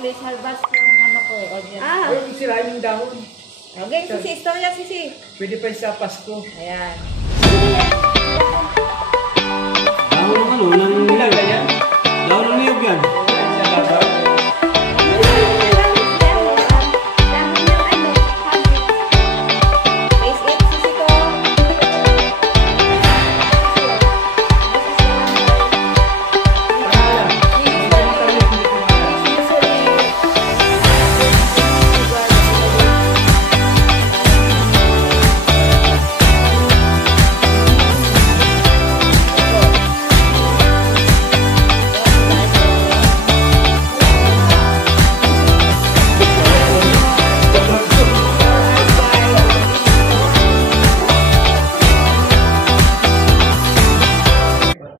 please harvest yung ano ko eh. Ay, sirain yung dahon. Okay, sisi, istorya sisi. Pwede pa sa Pasko. Ayan. Dahon naman, wala